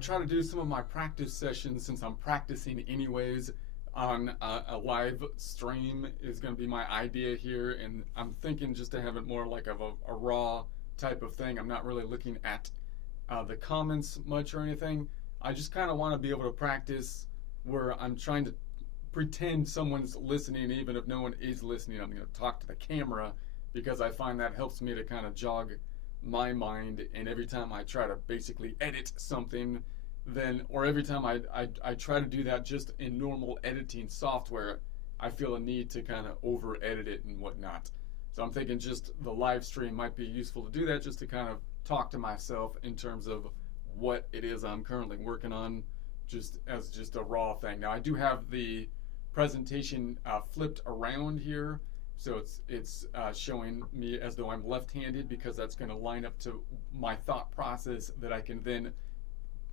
to try to do some of my practice sessions, since I'm practicing anyways, on a live stream is going to be my idea here, and I'm thinking just to have it more like of a raw type of thing. I'm not really looking at the comments much or anything. I just kind of want to be able to practice where I'm trying to pretend someone's listening, even if no one is listening. I'm going to talk to the camera because I find that helps me to kind of jog my mind, and every time I try to basically edit something, then, or every time I try to do that just in normal editing software, I feel a need to kind of over edit it and whatnot. So I'm thinking just the live stream might be useful to do that, just to kind of talk to myself in terms of what it is I'm currently working on, just as just a raw thing. Now I do have the presentation flipped around here, so it's showing me as though I'm left-handed, because that's going to line up to my thought process that I can then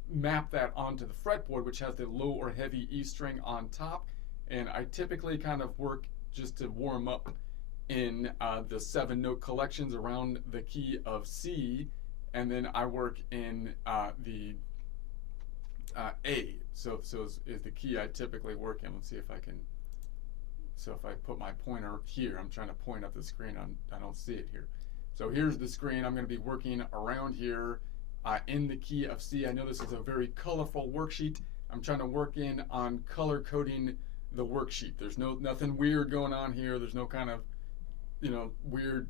map that onto the fretboard, which has the low or heavy E string on top. And I typically kind of work just to warm up in the 7-note collections around the key of C, and then I work in the A. So is the key I typically work in. Let's see if I can. So if I put my pointer here, I'm trying to point up the screen. I don't see it here. So here's the screen. I'm going to be working around here in the key of C. I know this is a very colorful worksheet. I'm trying to work in on color coding the worksheet. There's nothing weird going on here. There's no kind of, weird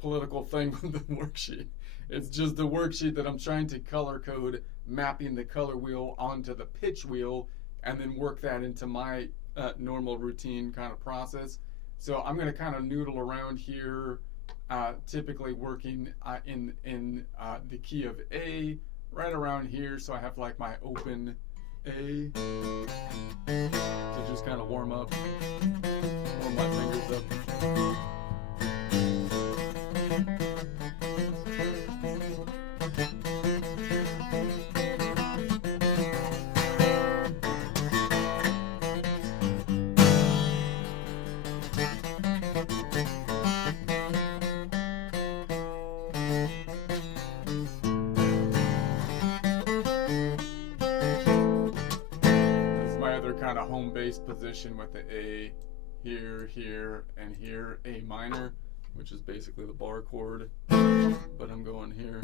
political thing with the worksheet. It's just the worksheet that I'm trying to color code, mapping the color wheel onto the pitch wheel, and then work that into my normal routine kind of process. So I'm going to kind of noodle around here, typically working in the key of A, right around here. So I have like my open A to just kind of warm up, warm my fingers up. Kind of home base position with the A here, here, and here, A minor, which is basically the bar chord, but I'm going here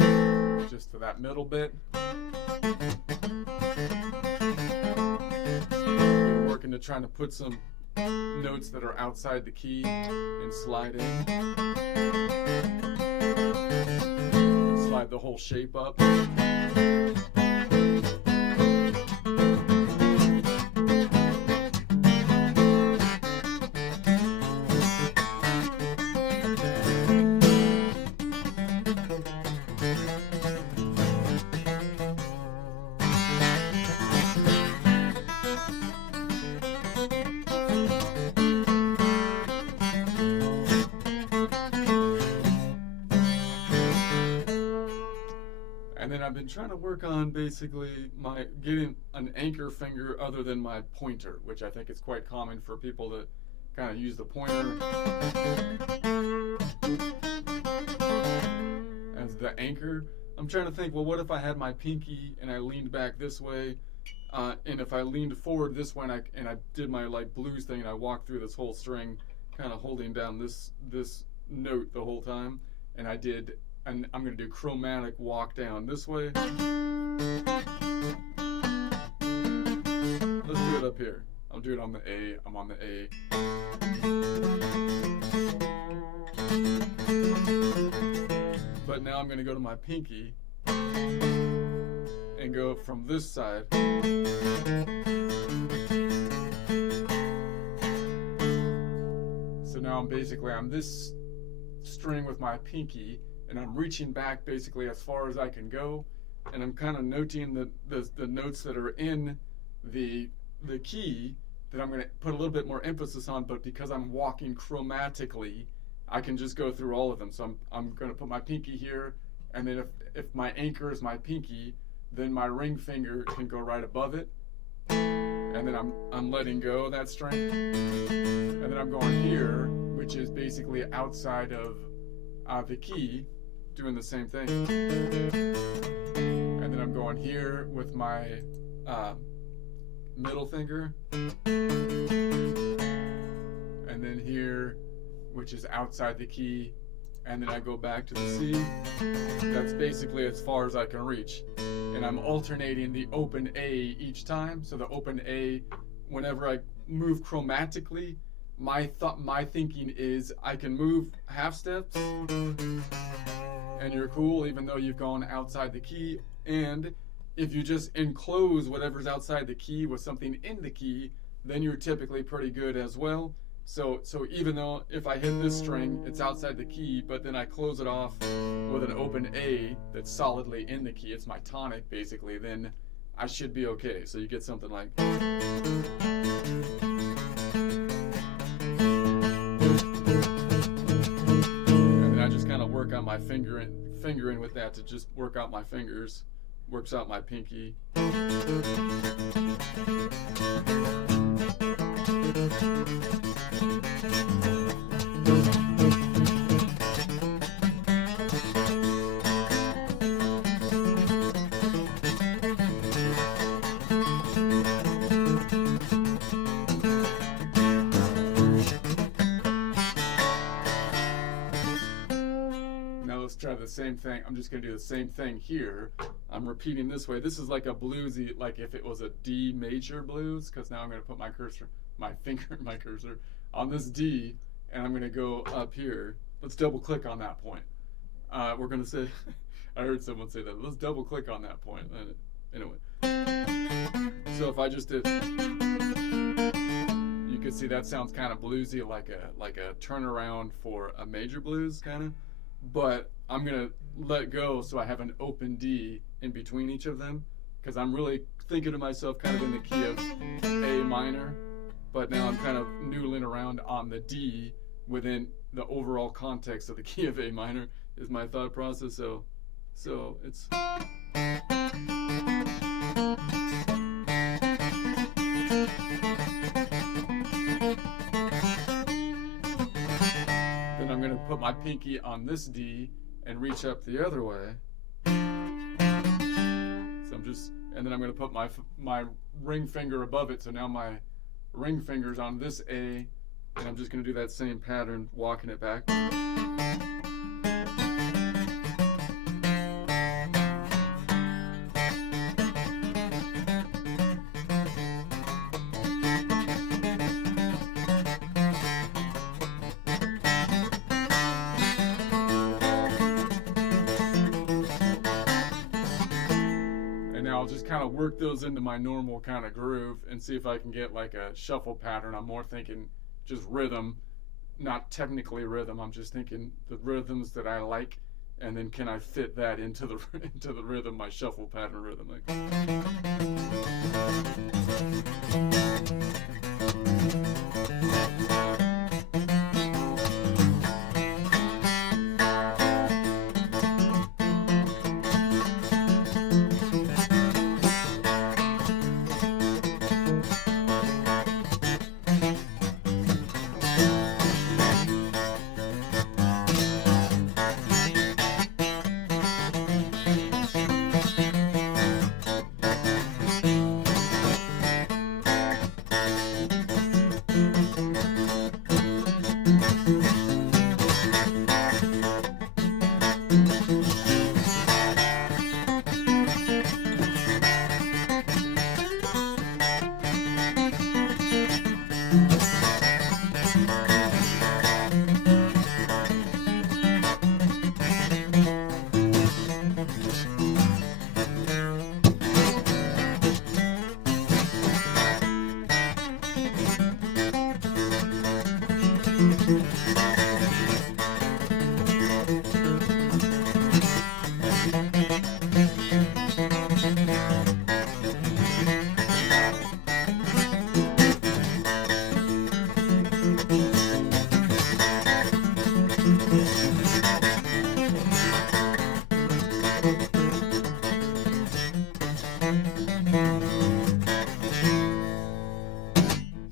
just to that middle bit. I'm working to trying to put some notes that are outside the key and slide in. Slide the whole shape up. And then I've been trying to work on basically getting an anchor finger other than my pointer, which I think is quite common for people to kind of use the pointer as the anchor. I'm trying to think, well, what if I had my pinky and I leaned back this way, and if I leaned forward this way and I did my like blues thing and I walked through this whole string, kind of holding down this note the whole time, and I'm going to do chromatic walk down this way. Let's do it up here. I'll do it on the A. I'm on the A. But now I'm going to go to my pinky and go from this side. So now I'm on this string with my pinky, and I'm reaching back basically as far as I can go, and I'm kind of noting the notes that are in the key that I'm going to put a little bit more emphasis on, but because I'm walking chromatically, I can just go through all of them. So I'm going to put my pinky here, and then if my anchor is my pinky, then my ring finger can go right above it, and then I'm letting go of that string, and then I'm going here, which is basically outside of the key, doing the same thing. And and then I'm going here with my middle finger, and then here, which is outside the key, and then I go back to the C. That's basically as far as I can reach. And I'm alternating the open A each time. So the open A, whenever I move chromatically, my thinking is I can move half steps and you're cool even though you've gone outside the key. And if you just enclose whatever's outside the key with something in the key, then you're typically pretty good as well. So even though if I hit this string, it's outside the key, but then I close it off with an open A that's solidly in the key, it's my tonic basically, then I should be okay. So you get something like... And then I just kind of work on my fingering with that to just work out my fingers, works out my pinky. Try the same thing. I'm just going to do the same thing here. I'm repeating this way. This is like a bluesy, like if it was a D major blues, because now I'm going to put my cursor on this D, and I'm going to go up here. Let's double click on that point. We're going to say, I heard someone say that. Let's double click on that point. Anyway, so if I just did, you can see that sounds kind of bluesy, like a turnaround for a major blues kind of. But I'm going to let go so I have an open D in between each of them, because I'm really thinking of myself kind of in the key of A minor, but now I'm kind of noodling around on the D within the overall context of the key of A minor is my thought process. So it's... I'm going to put my pinky on this D and reach up the other way. So I'm just, and then I'm going to put my ring finger above it. So now my ring finger's on this A, and I'm just going to do that same pattern, walking it back. I'll just kind of work those into my normal kind of groove and see if I can get like a shuffle pattern. I'm more thinking just rhythm, not technically rhythm. I'm just thinking the rhythms that I like, and then can I fit that into the rhythm, my shuffle pattern rhythm. Like.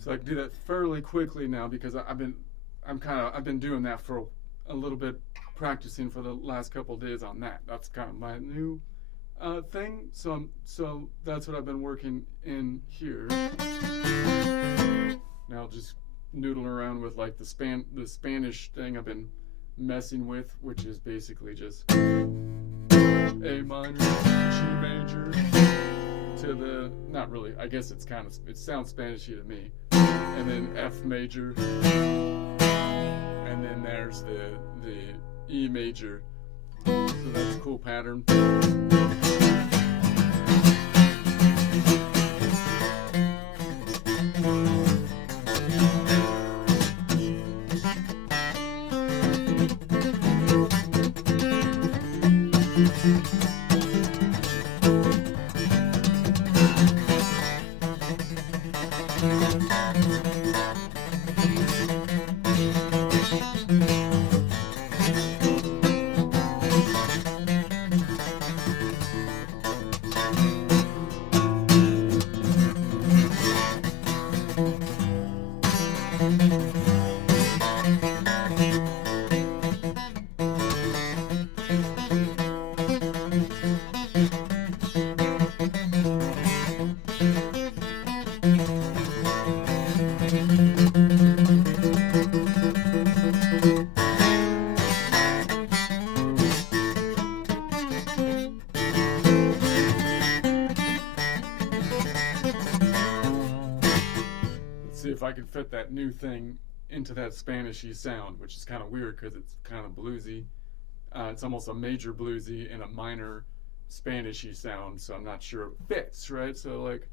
So I can do that fairly quickly now because I've been doing that for a little bit, practicing for the last couple of days on that. That's kind of my new thing. So that's what I've been working in here. Now just noodling around with like the Spanish thing I've been messing with, which is basically just A minor, G major to the, not really, I guess it sounds Spanishy to me, and then F major, and then there's the E major. So that's a cool pattern. See if I can fit that new thing into that Spanishy sound, which is kind of weird because it's kind of bluesy. It's almost a major bluesy and a minor Spanishy sound, so I'm not sure it fits, right? So like.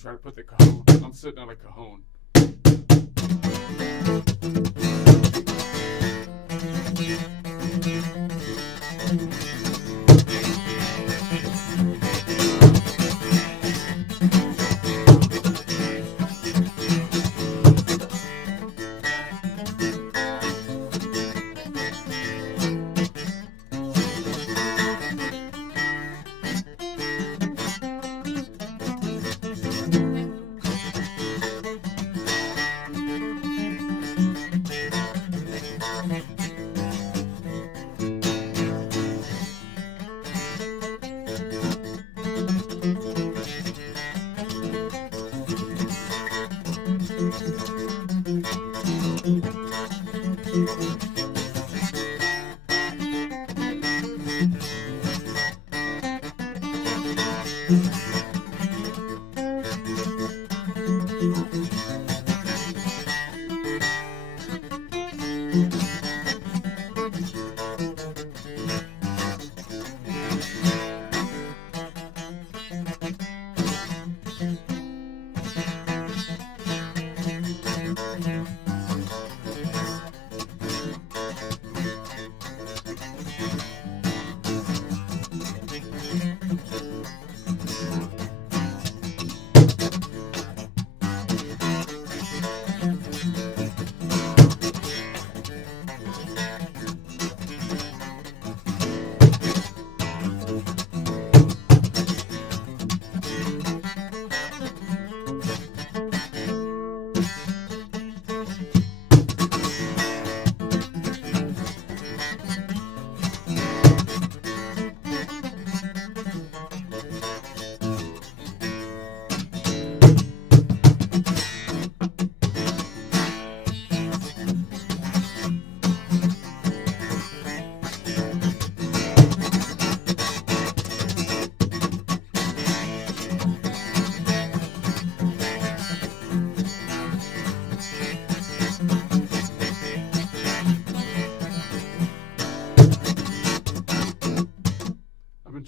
Try to put the cajon. I'm sitting on a cajon.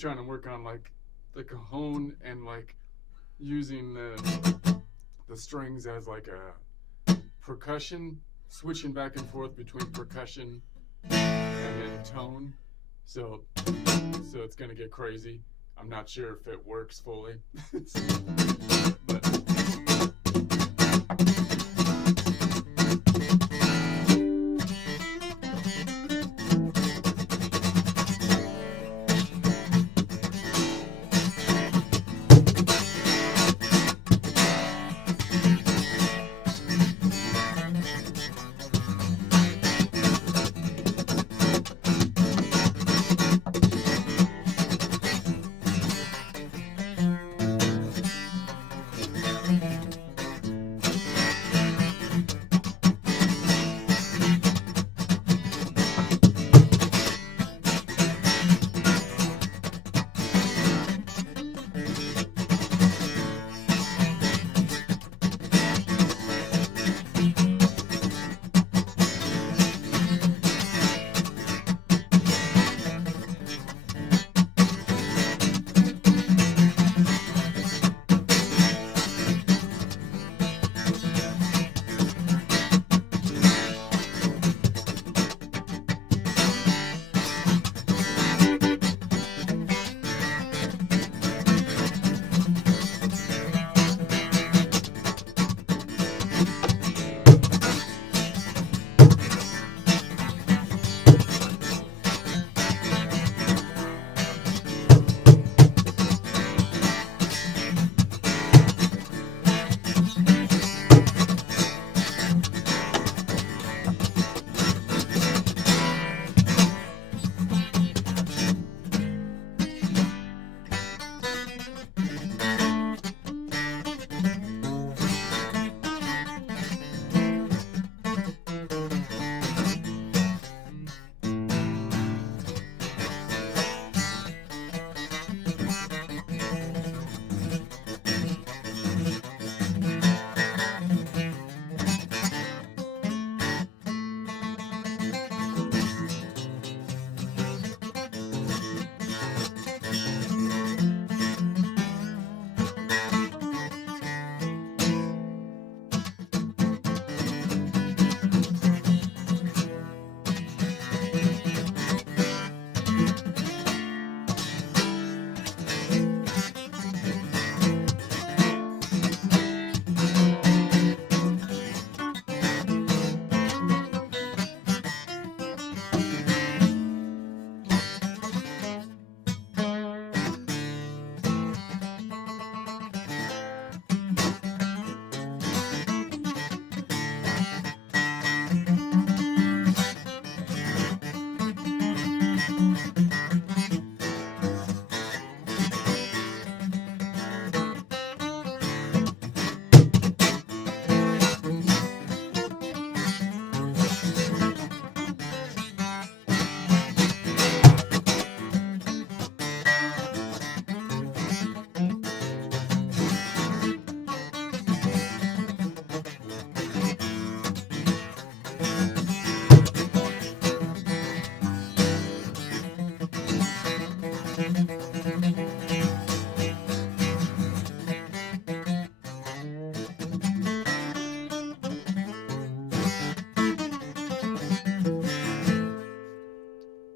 trying to work on like the cajon and like using the strings as like a percussion, switching back and forth between percussion and then tone. So it's gonna get crazy. I'm not sure if it works fully. But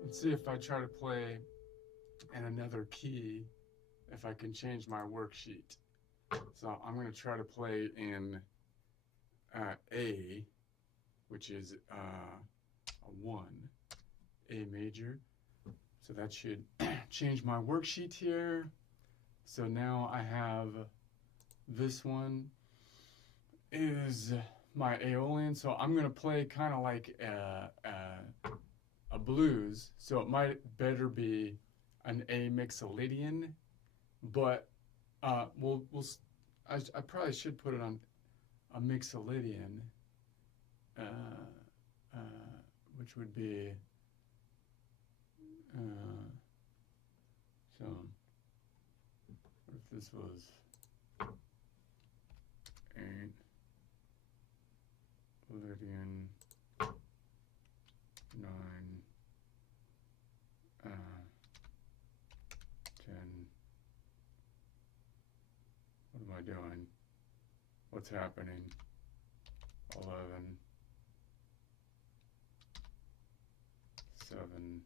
let's see if I try to play in another key, if I can change my worksheet. So I'm going to try to play in A, which is a 1, A major. So that should change my worksheet here. So now I have this one is my Aeolian. So I'm going to play kind of like a blues. So it might better be an A mixolydian, but I probably should put it on a mixolydian, which would be so what if this was 8 Lydian 9 doing? What's happening? 11, 7.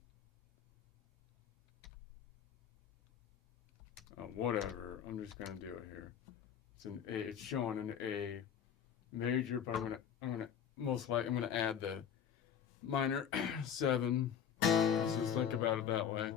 Whatever. I'm just gonna do it here. It's an A. It's showing an A major, but I'm gonna most likely I'm gonna add the minor 7. Let's just think about it that way.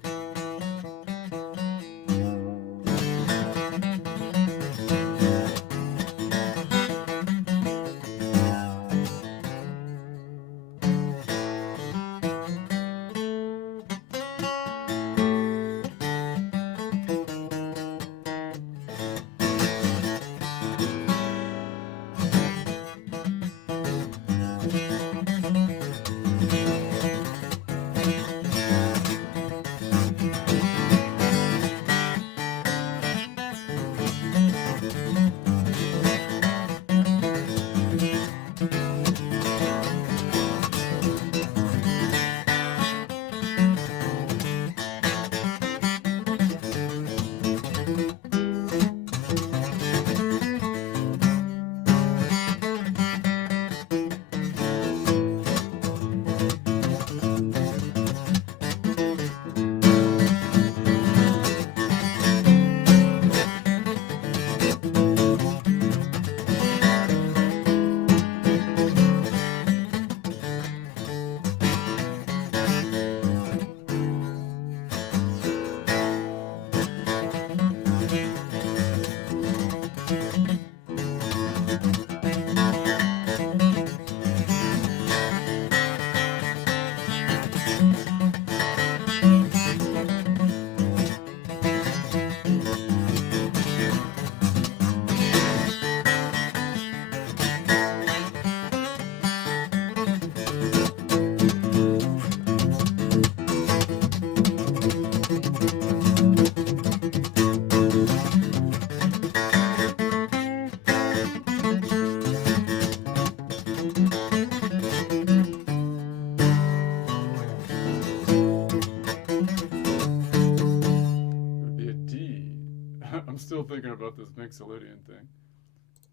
I'm still thinking about this Mixolydian thing.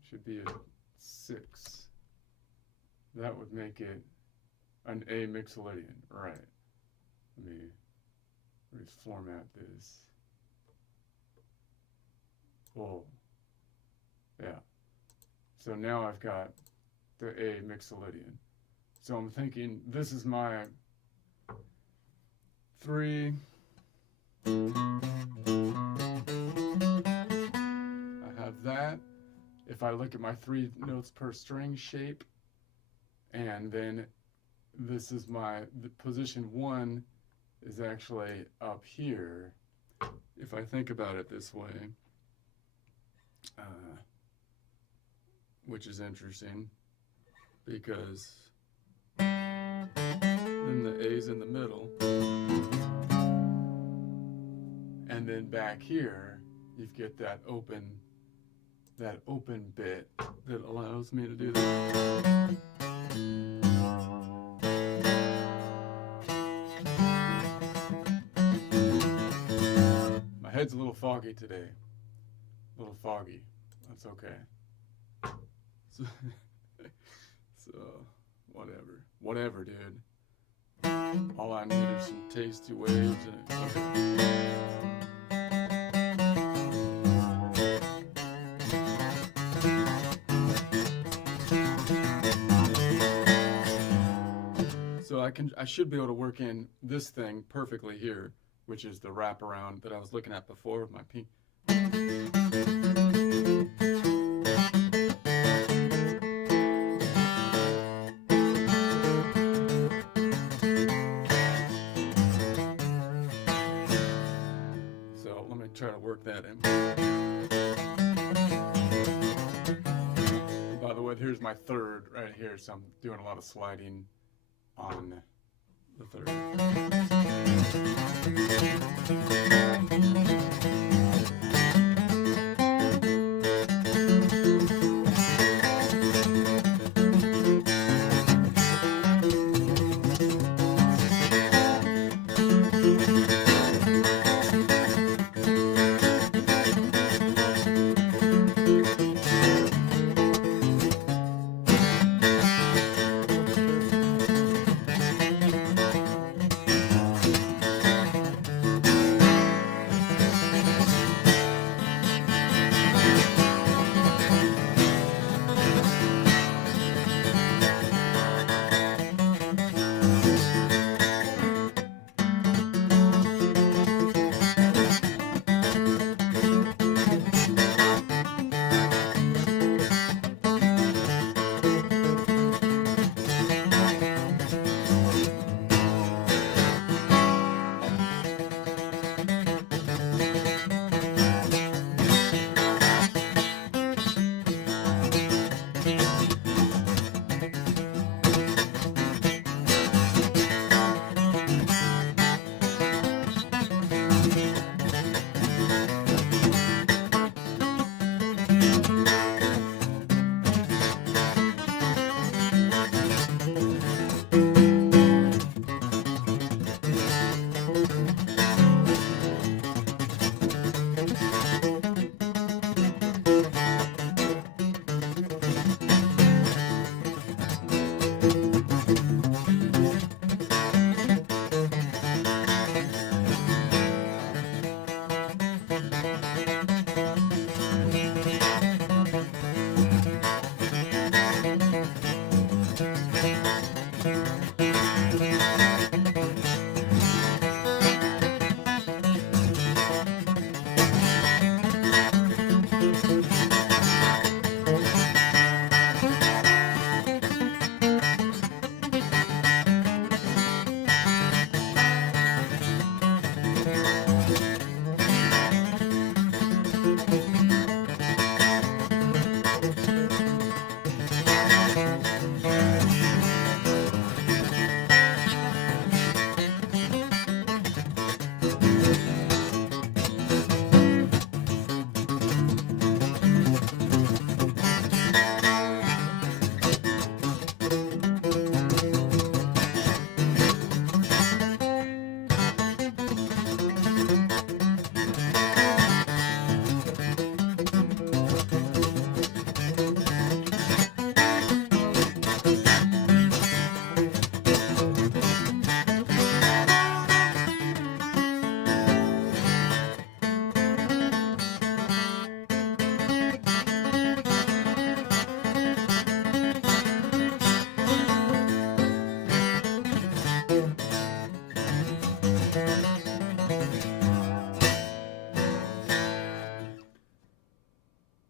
Should be a 6. That would make it an A Mixolydian, right? Let me reformat this. Oh, yeah. So now I've got the A Mixolydian. So I'm thinking this is my 3. I have that. If I look at my 3 notes per string shape, and then this is the position 1 is actually up here. If I think about it this way, which is interesting because then the A's in the middle, and then back here you get that open bit that allows me to do that. My head's a little foggy today. A little foggy. That's okay. So whatever. Whatever, dude. All I need are some tasty waves and okay. So I should be able to work in this thing perfectly here, which is the wraparound that I was looking at before with my P. So let me try to work that in. And by the way, here's my 3rd right here, so I'm doing a lot of sliding on the 3rd.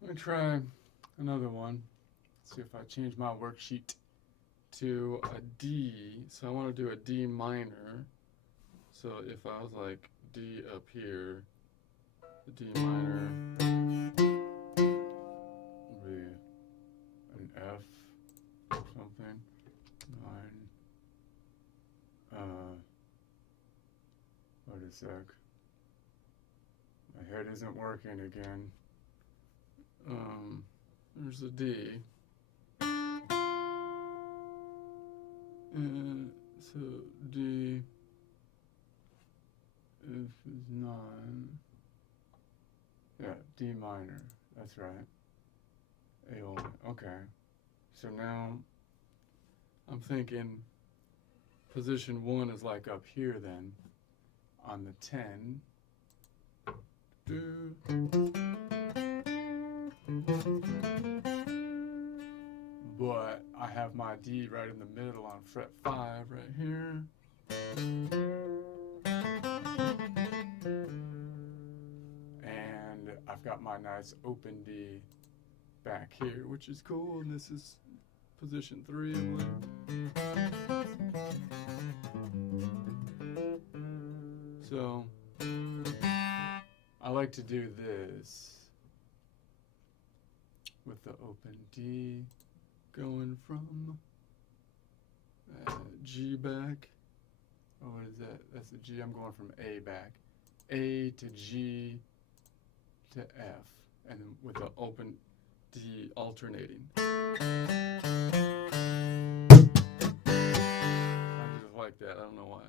Let me try another one. See if I change my worksheet to a D. So I want to do a D minor. So if I was like D up here, the D minor would be an F or something. 9. Wait a sec. My head isn't working again. There's a D. So D is 9. Yeah, D minor. That's right. Aeolian. Okay. So now I'm thinking position 1 is like up here then on the 10. But I have my D right in the middle on fret 5 right here. And I've got my nice open D back here, which is cool. And this is position 3, I believe. So I like to do this with the open D going from G back. Oh, what is that? That's the G. I'm going from A back. A to G to F. And then with the open D alternating. I just like that. I don't know why.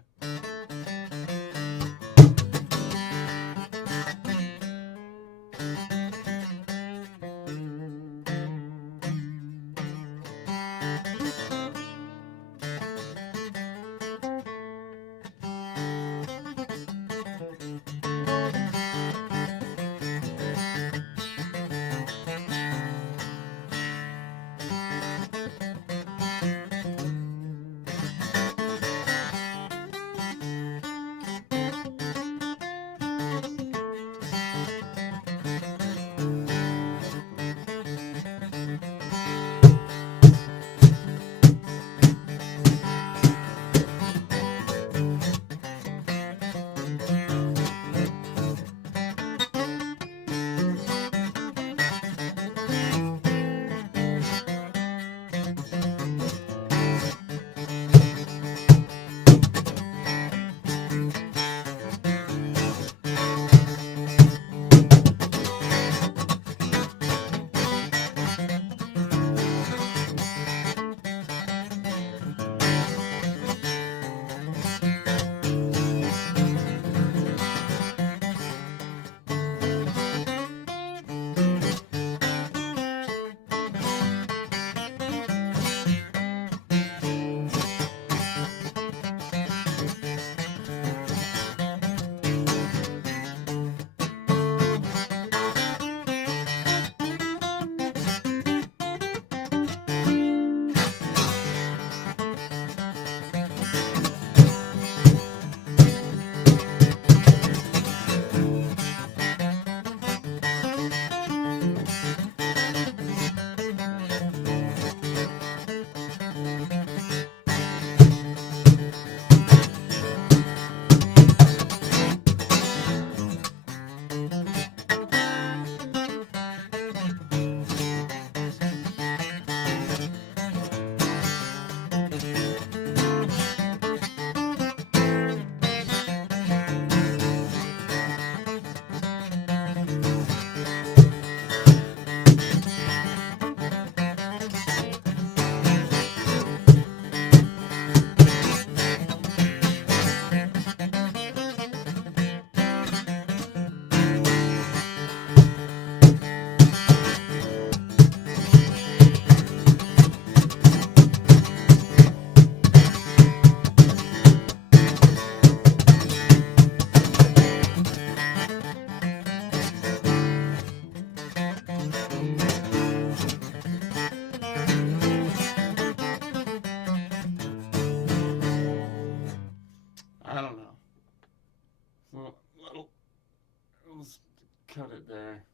cut it there.